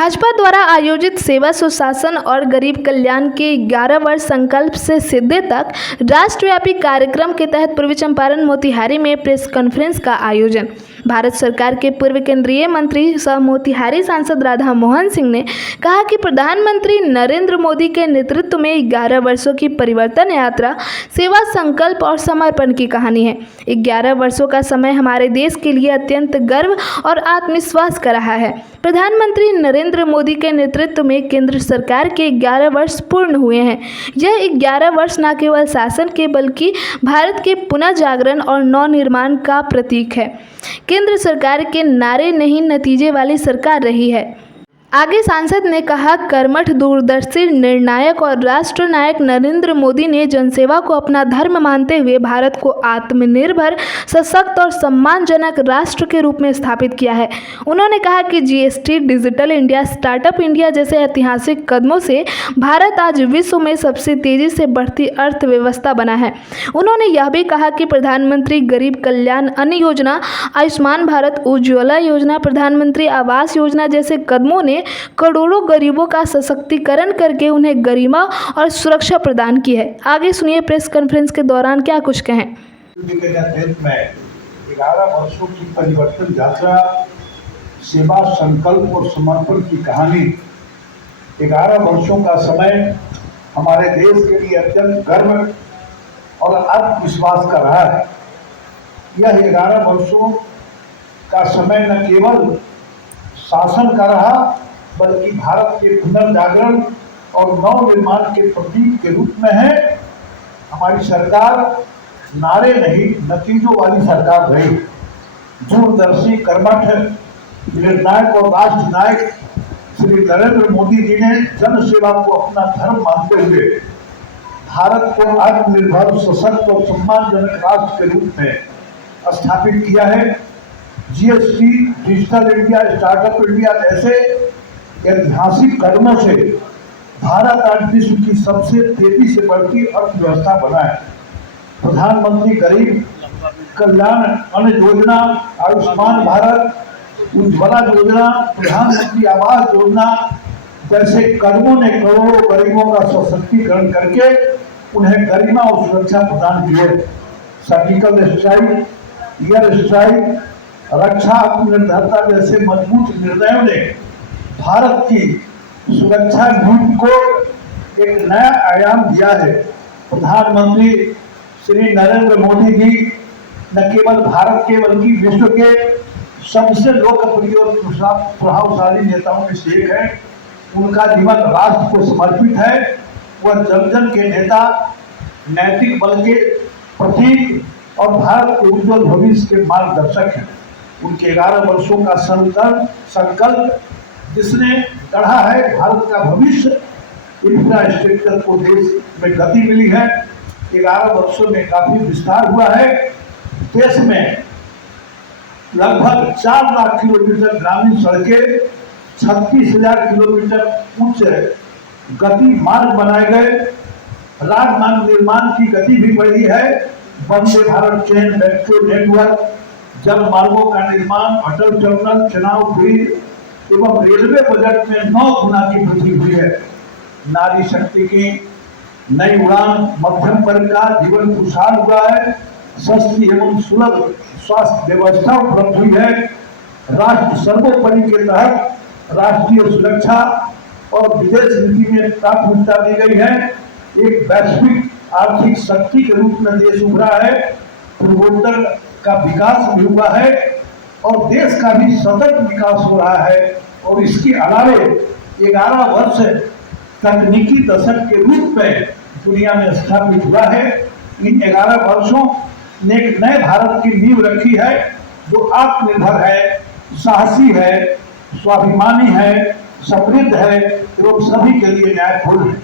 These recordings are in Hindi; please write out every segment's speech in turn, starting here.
भाजपा द्वारा आयोजित सेवा सुशासन और गरीब कल्याण के 11 वर्ष संकल्प से सिद्धि तक राष्ट्रव्यापी कार्यक्रम के तहत पूर्वी चंपारण मोतिहारी में प्रेस कॉन्फ्रेंस का आयोजन। भारत सरकार के पूर्व केंद्रीय मंत्री सह मोतिहारी सांसद राधा मोहन सिंह ने कहा कि प्रधानमंत्री नरेंद्र मोदी के नेतृत्व में 11 वर्षों की परिवर्तन यात्रा सेवा, संकल्प और समर्पण की कहानी है। 11 वर्षों का समय हमारे देश के लिए अत्यंत गर्व और आत्मविश्वास का रहा है। प्रधानमंत्री नरेंद्र मोदी के नेतृत्व में केंद्र सरकार के 11 वर्ष पूर्ण हुए हैं। यह 11 वर्ष न केवल शासन के बल्कि भारत के पुनः जागरण और नवनिर्माण का प्रतीक है। केंद्र सरकार के नारे नहीं, नतीजे वाली सरकार रही है। आगे सांसद ने कहा, कर्मठ, दूरदर्शी, निर्णायक और राष्ट्र नायक नरेंद्र मोदी ने जनसेवा को अपना धर्म मानते हुए भारत को आत्मनिर्भर, सशक्त और सम्मानजनक राष्ट्र के रूप में स्थापित किया है। उन्होंने कहा कि GST, digital India, startup India जैसे ऐतिहासिक कदमों से भारत आज विश्व में सबसे तेजी से बढ़ती अर्थव्यवस्था बना है। उन्होंने यह भी कहा कि प्रधानमंत्री गरीब कल्याण अन्न योजना, आयुष्मान भारत, उज्ज्वला योजना, प्रधानमंत्री आवास योजना जैसे कदमों ने करोड़ों गरीबों का सशक्तिकरण करके उन्हें गरिमा और सुरक्षा प्रदान की है। आगे सुनिए प्रेस कॉन्फ्रेंस के दौरान क्या कुछ कहें। 11 वर्षों की परिवर्तन यात्रा, सेवा, संकल्प और समर्पण की कहानी। 11 वर्षों का समय हमारे देश के लिए अत्यंत गर्व और आत्मविश्वास का रहा है। यह 11 वर्षों का समय न केवल शासन का रहा बल्कि भारत के पुनर्जागरण और नवनिर्माण के प्रतीक के रूप में है। हमारी सरकार नारे नहीं, नतीजों वाली सरकार रही। दूरदर्शी, कर्मठ, निर्णायक और राष्ट्र नायक श्री नरेंद्र मोदी जी ने जन सेवा को अपना धर्म मानते हुए भारत को आत्मनिर्भर, सशक्त और सम्मानजनक राष्ट्र के रूप में स्थापित किया है। GST, digital India, startup India जैसे ऐतिहासिक कदमों से भारत आज विश्व की सबसे तेजी से बढ़ती अर्थव्यवस्था बना है। प्रधानमंत्री गरीब कल्याण अन्न योजना, आयुष्मान भारत, उज्ज्वला योजना, प्रधानमंत्री आवास योजना जैसे कदमों ने करोड़ों गरीबों का सशक्तिकरण करके उन्हें गरिमा और सुरक्षा प्रदान की है। सर्जिकल स्ट्राइक, एयर स्ट्राइक, रक्षा आत्मनिर्भरता जैसे मजबूत निर्णयों ने भारत की सुरक्षा नीति को एक नया आयाम दिया है। प्रधानमंत्री श्री नरेंद्र मोदी जी न केवल भारत के बल्कि विश्व के सबसे लोकप्रिय और प्रभावशाली नेताओं में से एक है। उनका जीवन राष्ट्र को समर्पित है। वह जन जन के नेता, नैतिक बल के प्रतीक और भारत के उज्जवल भविष्य के मार्गदर्शक हैं। उनके 11 वर्षों का संकल्प जिसने गढ़ा है भारत का भविष्य, इंफ्रास्ट्रक्चर को देश में गति मिली है। 11 वर्षों में काफी विस्तार हुआ है। देश में लगभग 4 लाख किलोमीटर ग्रामीण सड़कें, 36,000 किलोमीटर उच्च गति मार्ग बनाए गए। राजमार्ग निर्माण की गति भी बढ़ी है। Vande Bharat train, metro network, जल मार्गों का निर्माण, अटल टनल, चुनाव ब्रिज एवं रेलवे बजट में 9 गुना की वृद्धि हुई है। नारी शक्ति की नई उड़ान, मध्यम वर्ग का जीवन खुशहाल हुआ है। सस्ती एवं सुलभ स्वास्थ्य व्यवस्था उपलब्ध हुई है। राष्ट्र सर्वोपरि के तहत राष्ट्रीय सुरक्षा और विदेश नीति में प्राथमिकता दी गई है। एक वैश्विक आर्थिक शक्ति के रूप में देश उभरा है। पूर्वोत्तर का विकास भी हुआ है और देश का भी सतत विकास हो रहा है। और इसके अलावे 11 वर्ष तकनीकी दशक के रूप में दुनिया में स्थापित हुआ है। इन 11 वर्षों ने एक नए भारत की नींव रखी है जो आत्मनिर्भर है, साहसी है, स्वाभिमानी है, समृद्ध है एवं सभी के लिए न्यायपूर्ण है।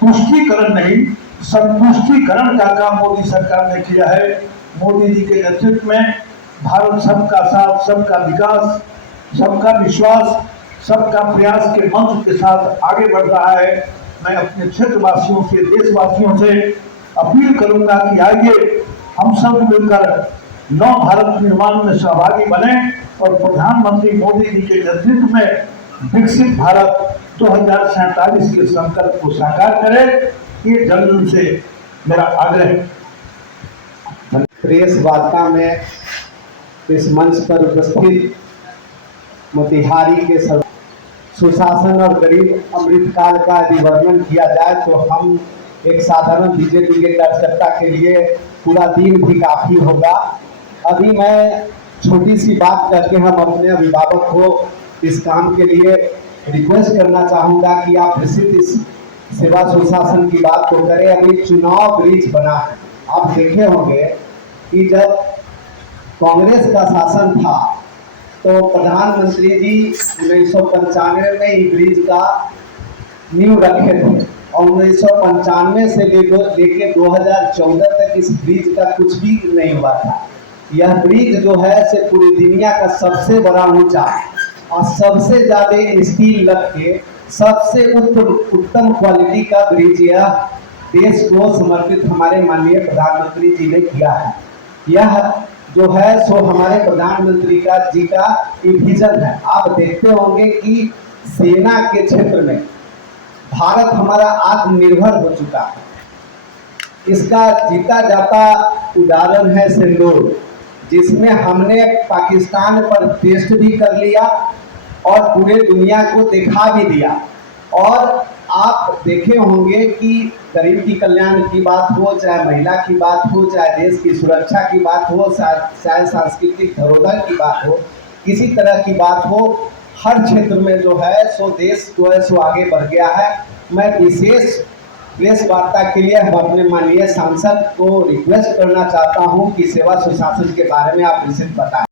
तुष्टीकरण नहीं, संतुष्टीकरण का काम मोदी सरकार ने किया है। मोदी जी के नेतृत्व में भारत सबका साथ, सबका विकास, सबका विश्वास, सबका प्रयास के मंत्र के साथ आगे बढ़ रहा है। मैं अपने क्षेत्रवासियों से, देशवासियों से अपील करूंगा कि आइए हम सब मिलकर नव भारत निर्माण में सहभागी बने और प्रधानमंत्री मोदी जी के नेतृत्व में विकसित भारत 2047 के संकल्प को साकार करें, ये जन जन से मेरा आग्रह है। प्रेस वार्ता में इस मंच पर उपस्थित मोतिहारी के सुशासन और गरीब अमृतकाल का यदि वर्णन किया जाए तो हम एक साधारण बीजेपी के कार्यकर्ता के लिए पूरा दिन भी काफी होगा। अभी मैं छोटी सी बात करके हम अपने अभिभावक को इस काम के लिए रिक्वेस्ट करना चाहूँगा कि आप निश्चित इस सेवा सुशासन की बात को करें। अभी चुनाव ब्रिज बना है, आप देखे होंगे कि जब कांग्रेस का शासन था तो प्रधानमंत्री जी 1995 में इस ब्रिज का नींव रखे थे और 1995 से लेके 2014 तक इस ब्रिज का कुछ भी नहीं हुआ था। यह ब्रिज जो है से पूरी दुनिया का सबसे बड़ा ऊंचा और सबसे ज्यादा स्टील लग के सबसे उत्तम क्वालिटी का ब्रिज यह देश को समर्पित हमारे माननीय प्रधानमंत्री जी ने किया है। यह जो है सो हमारे प्रधानमंत्री जी का विजन है। आप देखते होंगे कि सेना के क्षेत्र में भारत हमारा आत्मनिर्भर हो चुका है। इसका जीता जाता उदाहरण है सिंदूर, जिसमें हमने पाकिस्तान पर टेस्ट भी कर लिया और पूरे दुनिया को दिखा भी दिया। और आप देखे होंगे कि गरीब की कल्याण की बात हो, चाहे महिला की बात हो, चाहे देश की सुरक्षा की बात हो, चाहे सांस्कृतिक धरोहर की बात हो, किसी तरह की बात हो, हर क्षेत्र में जो है सो देश जो है सो आगे बढ़ गया है। मैं विशेष प्रेस वार्ता के लिए हम अपने माननीय सांसद को रिक्वेस्ट करना चाहता हूं कि सेवा सुशासन के बारे में आप विशेष बताएं।